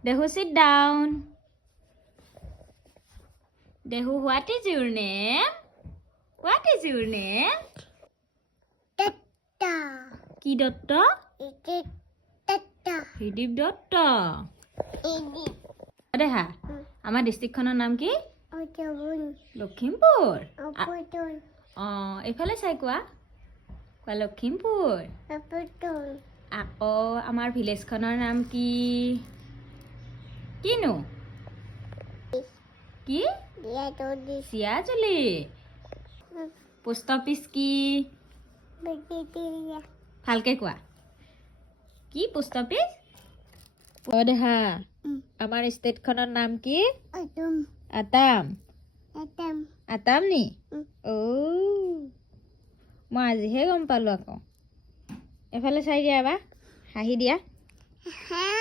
Dehu, sit down. Dehu, what is your name? What is your name? Tata. Ki Dotto? Iti tata. Hidip Dotto. Ini. Deha, আমাৰ ডিষ্ট্ৰিক্টখনৰ নাম কি? Ojabun. Lakhimpur. Apotol. এইফালে চাই কোৱা Lakhimpur. Apotol. আকৌ আমাৰ ভিলেজখনৰ নাম কি? কিনো? কি? Dia tadi. Chiajuli. Post office কি? Begitu ya. ভালকে কোৱা কি পোষ্ট অফিচ? দেহা আমাৰ ষ্টেটখনৰ নাম কি? Atom. আটাম। Atom. আটাম নি? মই আজিহে গম পালোঁ আকৌ। এফালে চাই দিয়া বা হাঁহি দিয়া। Ha.